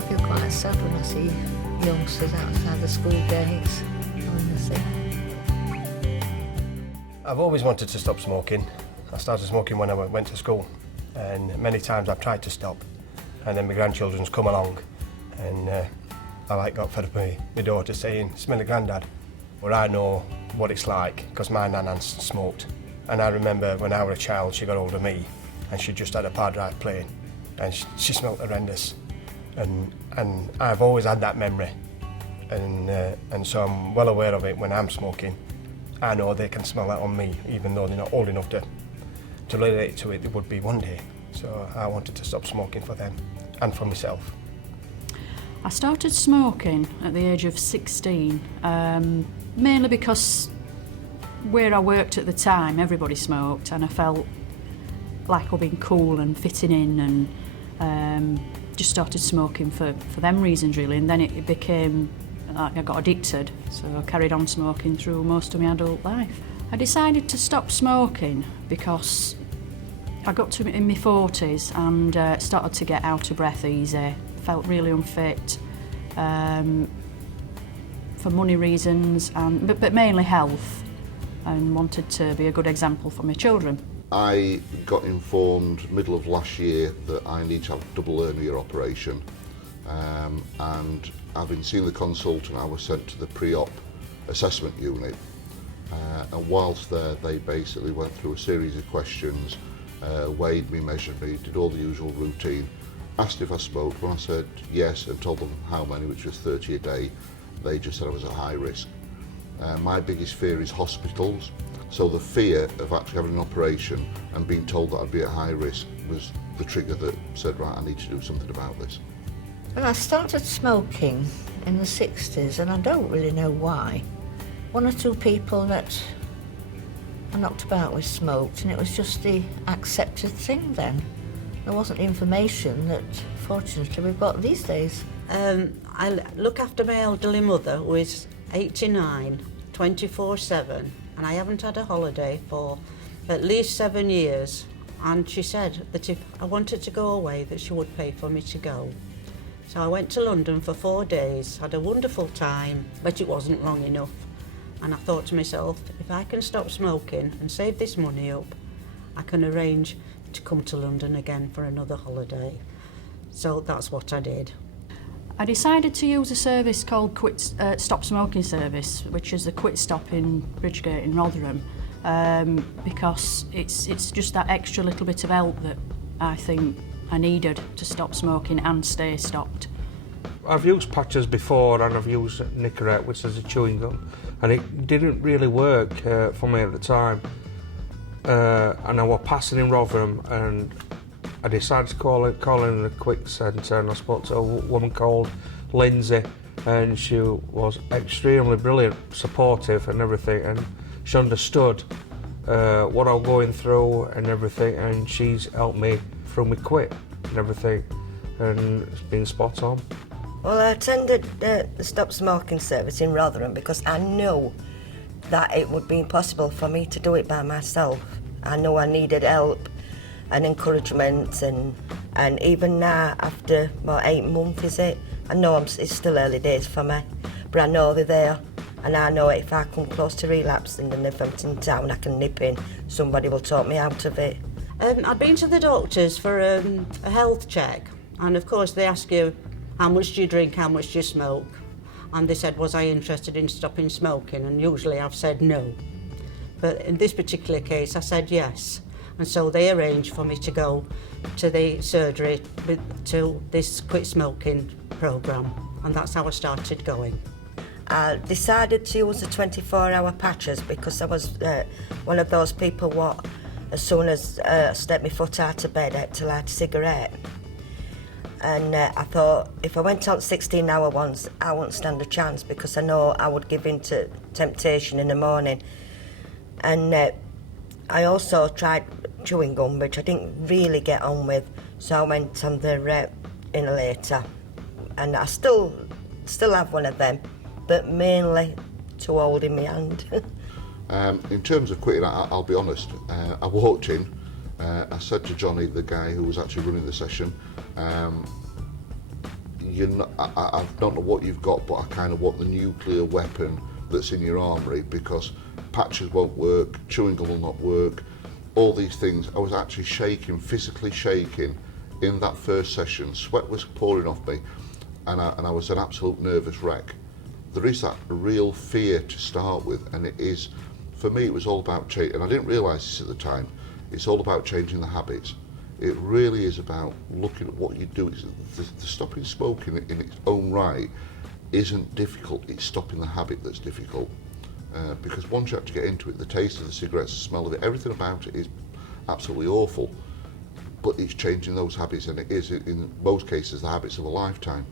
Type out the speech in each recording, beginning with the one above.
I feel quite sad when I see youngsters outside the school gates, honestly. I've always wanted to stop smoking. I started smoking when I went to school, and many times I've tried to stop, and then my grandchildren's come along, and I got fed up with my daughter saying, "Smelly Grandad." Well, I know what it's like, because my nan smoked. And I remember when I was a child, she got hold of me, and she just had a hard drive playing, and she smelled horrendous. And I've always had that memory, and so I'm well aware of it when I'm smoking. I know they can smell that on me, even though they're not old enough to relate to it. They would be one day. So I wanted to stop smoking for them and for myself. I started smoking at the age of 16, mainly because where I worked at the time, everybody smoked, and I felt like I was being cool and fitting in, and just started smoking for them reasons, really. And then it became like I got addicted, so I carried on smoking through most of my adult life. I decided to stop smoking because I got to in my 40s and started to get out of breath easy, felt really unfit for money reasons, but mainly health, and wanted to be a good example for my children. I got informed middle of last year that I need to have a double hernia operation, and having seen the consultant, I was sent to the pre-op assessment unit, and whilst there they basically went through a series of questions, weighed me, measured me, did all the usual routine, asked if I smoked. When I said yes and told them how many, which was 30 a day, they just said I was at high risk. My biggest fear is hospitals, so the fear of actually having an operation and being told that I'd be at high risk was the trigger that said, right, I need to do something about this. Well, I started smoking in the 60s, and I don't really know why. One or two people that I knocked about with smoked, and it was just the accepted thing then. There wasn't the information that, fortunately, we've got these days. I look after my elderly mother, who is 89, 24/7, and I haven't had a holiday for at least 7 years. And she said that if I wanted to go away, that she would pay for me to go. So I went to London for 4 days, had a wonderful time, but it wasn't long enough. And I thought to myself, if I can stop smoking and save this money up, I can arrange to come to London again for another holiday. So that's what I did. I decided to use a service called Stop Smoking Service, which is the Quit Stop in Bridgegate in Rotherham, because it's just that extra little bit of help that I think I needed to stop smoking and stay stopped. I've used patches before, and I've used Nicorette, which is a chewing gum, and it didn't really work for me at the time. And I was passing in Rotherham, and I decided to call in the Quit Centre, and I spoke to a woman called Lindsay, and she was extremely brilliant, supportive and everything, and she understood what I was going through and everything, and she's helped me through my quit and everything, and it's been spot on. Well, I attended the Stop Smoking Service in Rotherham because I knew that it would be impossible for me to do it by myself. I knew I needed help and encouragement, and even now, after about 8 months, is it? I know it's still early days for me, but I know they're there, and I know if I come close to relapsing and if I'm in town, I can nip in, somebody will talk me out of it. I'd been to the doctors for a health check, and of course they ask you, how much do you drink, how much do you smoke? And they said, was I interested in stopping smoking? And usually I've said no. But in this particular case, I said yes. And so they arranged for me to go to the surgery to this quit smoking programme, and that's how I started going. I decided to use the 24-hour patches because I was one of those people what, as soon as I stepped my foot out of bed, I had to light a cigarette. And I thought, if I went on 16-hour ones, I wouldn't stand a chance because I know I would give in to temptation in the morning. And I also tried chewing gum, which I didn't really get on with, so I went on the inhalator. And I still have one of them, but mainly to hold in my hand. In terms of quitting, I'll be honest, I walked in, I said to Johnny, the guy who was actually running the session, you're not, I don't know what you've got, but I kind of want the nuclear weapon that's in your armoury, because patches won't work, chewing gum will not work, all these things. I was actually shaking, physically shaking in that first session. Sweat was pouring off me, and I was an absolute nervous wreck. There is that real fear to start with, and it is, for me, it was all about change, and I didn't realise this at the time. It's all about changing the habits. It really is about looking at what you do. It's the stopping smoking in its own right isn't difficult. It's stopping the habit that's difficult. Because once you actually get into it, the taste of the cigarettes, the smell of it, everything about it is absolutely awful. But it's changing those habits, and it is, in most cases, the habits of a lifetime.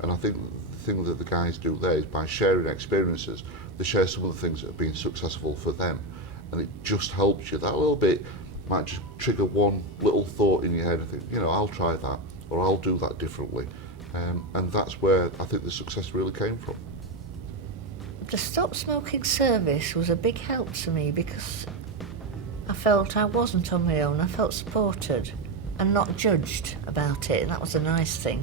And I think the thing that the guys do there is, by sharing experiences, they share some of the things that have been successful for them. And it just helps you. That little bit might just trigger one little thought in your head. I think, you know, I'll try that, or I'll do that differently. And that's where I think the success really came from. The Stop Smoking service was a big help to me, because I felt I wasn't on my own. I felt supported and not judged about it, and that was a nice thing.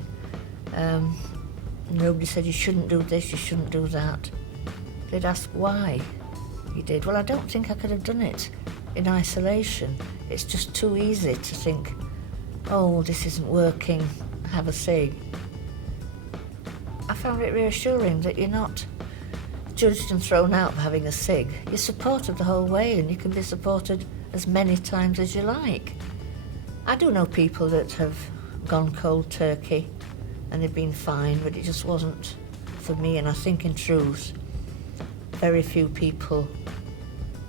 Nobody said you shouldn't do this, you shouldn't do that. They'd ask why you did. Well, I don't think I could have done it in isolation. It's just too easy to think, oh, this isn't working, have a cig. I found it reassuring that you're not judged and thrown out for having a cig. You're supported the whole way, and you can be supported as many times as you like. I do know people that have gone cold turkey and they've been fine, but it just wasn't for me, and I think in truth very few people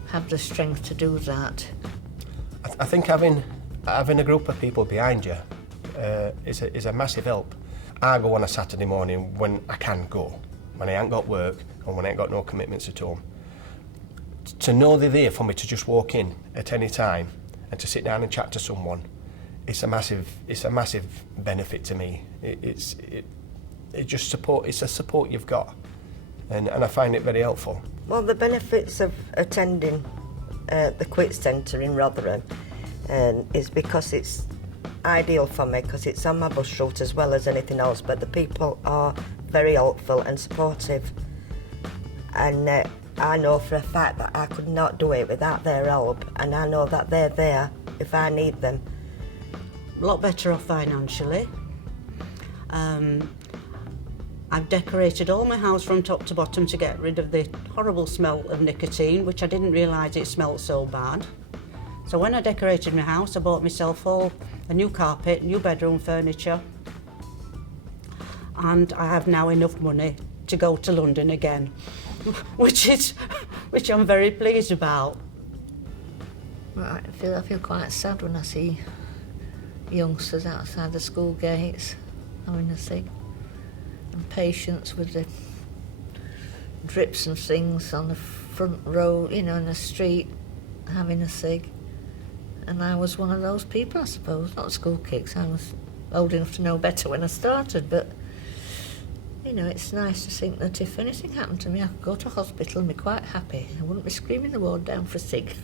have the strength to do that. I think having a group of people behind you is a massive help. I go on a Saturday morning when I can go, when I ain't got work and when I ain't got no commitments at home. To know they're there for me to just walk in at any time and to sit down and chat to someone, it's a massive benefit to me. It's just support. It's a support you've got, and I find it very helpful. Well, the benefits of attending the Quit Centre in Rotherham is because it's ideal for me, because it's on my bus route as well as anything else, but the people are very helpful and supportive, and I know for a fact that I could not do it without their help, and I know that they're there if I need them. A lot better off financially. I've decorated all my house from top to bottom to get rid of the horrible smell of nicotine, which I didn't realise it smelled so bad. So when I decorated my house, I bought myself all a new carpet, new bedroom furniture, and I have now enough money to go to London again, which I'm very pleased about. Right, I feel quite sad when I see youngsters outside the school gates having a cig, and patients with the drips and things on the front row, you know, in the street, having a cig. And I was one of those people, I suppose, not school kids. I was old enough to know better when I started, but you know, it's nice to think that if anything happened to me, I could go to hospital and be quite happy. I wouldn't be screaming the ward down for a cig.